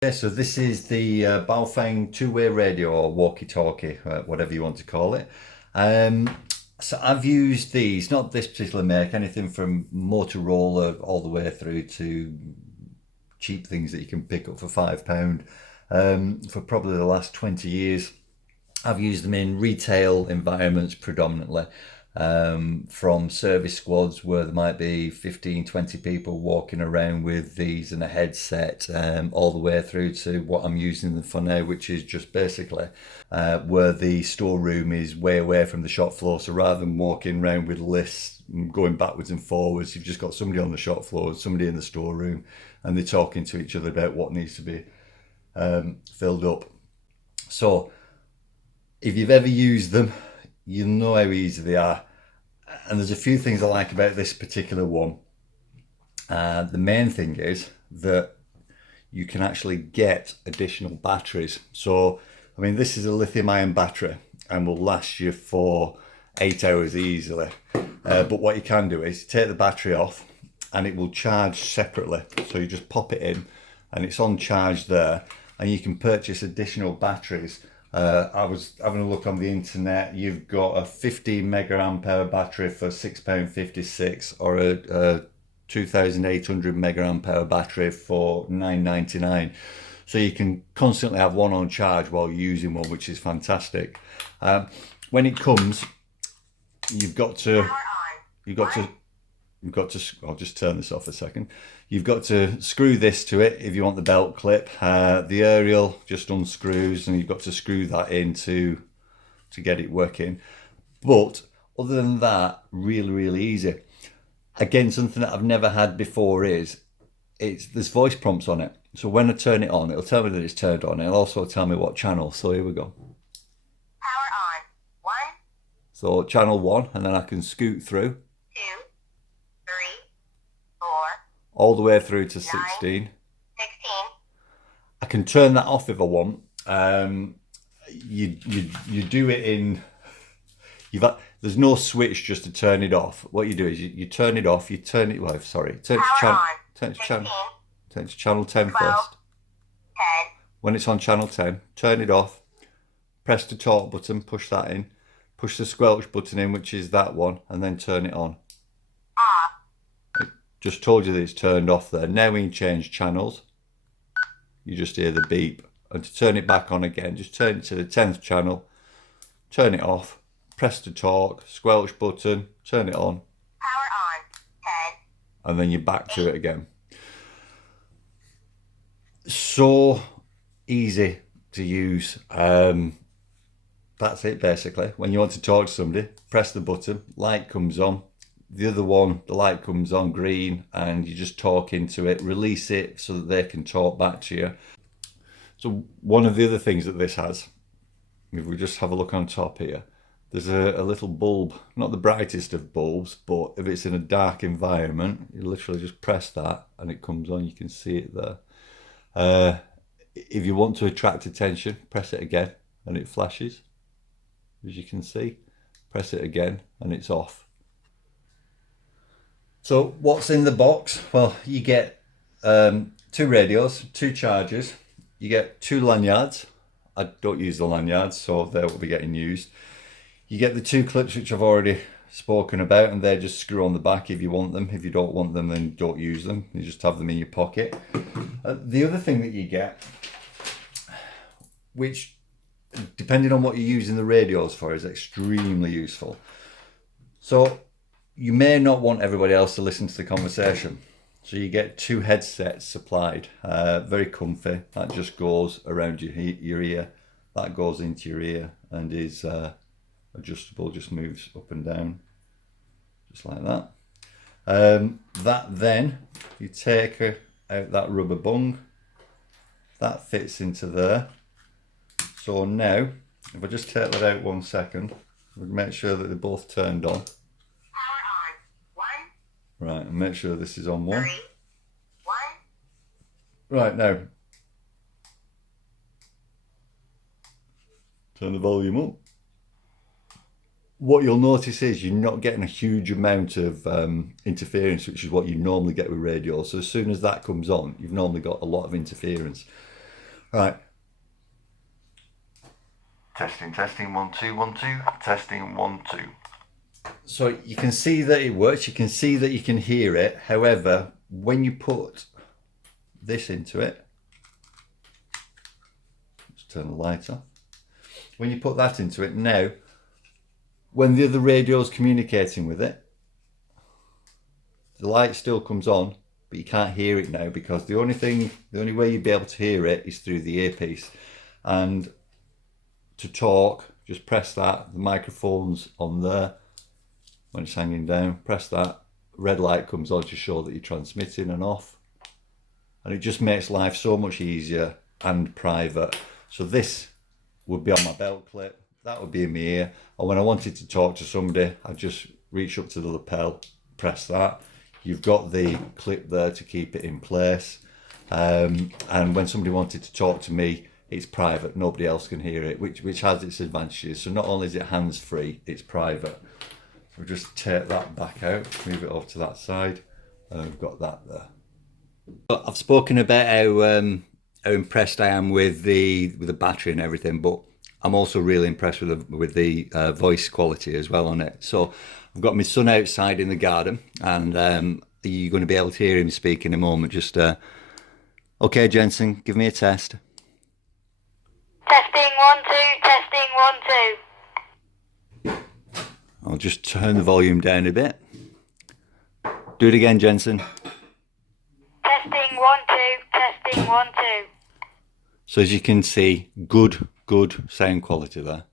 Yeah, so this is the Baofeng two-way radio or walkie-talkie, whatever you want to call it. Um, so I've used these, not this particular make, anything from Motorola all the way through to cheap things that you can pick up for £5 for probably the last 20 years. I've used them in retail environments predominantly, from service squads where there might be 15, 20 people walking around with these and a headset, all the way through to what I'm using them for now, which is just basically where the storeroom is way away from the shop floor. So rather than walking around with lists and going backwards and forwards, you've just got somebody on the shop floor, somebody in the storeroom, and they're talking to each other about what needs to be filled up. So if you've ever used them, you know how easy they are. And there's a few things I like about this particular one. The main thing is that you can actually get additional batteries. So, I mean, this is a lithium ion battery and will last you for 8 hours easily. But what you can do is take the battery off and it will charge separately. So you just pop it in and it's on charge there, and you can purchase additional batteries. I was having a look on the internet. You've got a 15 mega amp hour battery for £6.56, or a 2,800 mega amp hour battery for £9.99. So you can constantly have one on charge while using one, which is fantastic. When it comes, you've got to, you've got to You've got to, I'll just turn this off a second. You've got to screw this to it if you want the belt clip. The aerial just unscrews and you've got to screw that in to get it working. But other than that, really, really easy. Again, something that I've never had before is, there's voice prompts on it. So when I turn it on, it'll tell me that it's turned on. It'll also tell me what channel. So here we go. Power on. 1, So channel 1, and then I can scoot through 2, 3, 4, all the way through to 9, 16. 16. I can turn that off if I want. You do it in. There's no switch just to turn it off. What you do is you turn it off. You turn it. Well, sorry. Turn Power on. turn to 16, channel 10 12, first. 10. When it's on channel 10, turn it off. Press the talk button. Push that in. Push the squelch button in, which is that one, and then turn it on. Off. Just told you that it's turned off there. Now when you change channels, you just hear the beep. And to turn it back on again, just turn it to the 10th channel, turn it off, press the talk, squelch button, turn it on, Power on. 10. and then you're back to it again. So easy to use. That's it basically. When you want to talk to somebody, press the button, light comes on. The other one, the light comes on green, and you just talk into it, release it so that they can talk back to you. So one of the other things that this has, if we just have a look on top here, there's a little bulb, not the brightest of bulbs, but if it's in a dark environment, you literally just press that and it comes on. You can see it there. If you want to attract attention, press it again and it flashes. As you can see, press it again and it's off. So what's in the box? Well, you get 2 radios, 2 chargers, you get 2 lanyards. I don't use the lanyards, so they will be getting used. You get the 2 clips which I've already spoken about, and they just screw on the back if you want them. If you don't want them, then don't use them. You just have them in your pocket. The other thing that you get, which depending on what you're using the radios for, is extremely useful. So you may not want everybody else to listen to the conversation. So you get 2 headsets supplied, very comfy. That just goes around your ear. That goes into your ear and is adjustable, just moves up and down, just like that. That then, you take out that rubber bung, that fits into there. So now, if I just take that out 1 second, we'll make sure that they're both turned on. Power on. 1, Right, and make sure this is on 1. 3, 1. Right, now, turn the volume up. What you'll notice is you're not getting a huge amount of interference, which is what you normally get with radio. So as soon as that comes on, you've normally got a lot of interference. Right. Testing, testing, 1 2 1 2. Testing, 1 2. So you can see that it works. You can see that you can hear it. However, when you put this into it, let's turn the light off. When you put that into it now, when the other radio is communicating with it, the light still comes on, but you can't hear it now, because the only way you'd be able to hear it is through the earpiece. And to talk, just press that. The microphone's on there. When it's hanging down, press that. Red light comes on to show that you're transmitting and off. And it just makes life so much easier and private. So this would be on my belt clip. That would be in my ear. Or when I wanted to talk to somebody, I'd just reach up to the lapel, press that. You've got the clip there to keep it in place. And when somebody wanted to talk to me, it's private. Nobody else can hear it, which has its advantages. So not only is it hands-free, it's private. We'll just take that back out, move it over to that side, and we've got that there. I've spoken about how impressed I am with the battery and everything, but I'm also really impressed with the voice quality as well on it. So I've got my son outside in the garden, and you're going to be able to hear him speak in a moment. Just okay, Jensen, give me a test. Testing 1 2. Testing 1 2. I'll just turn the volume down a bit. Do it again, Jensen. Testing 1 2. Testing 1 2. So as you can see, good sound quality there.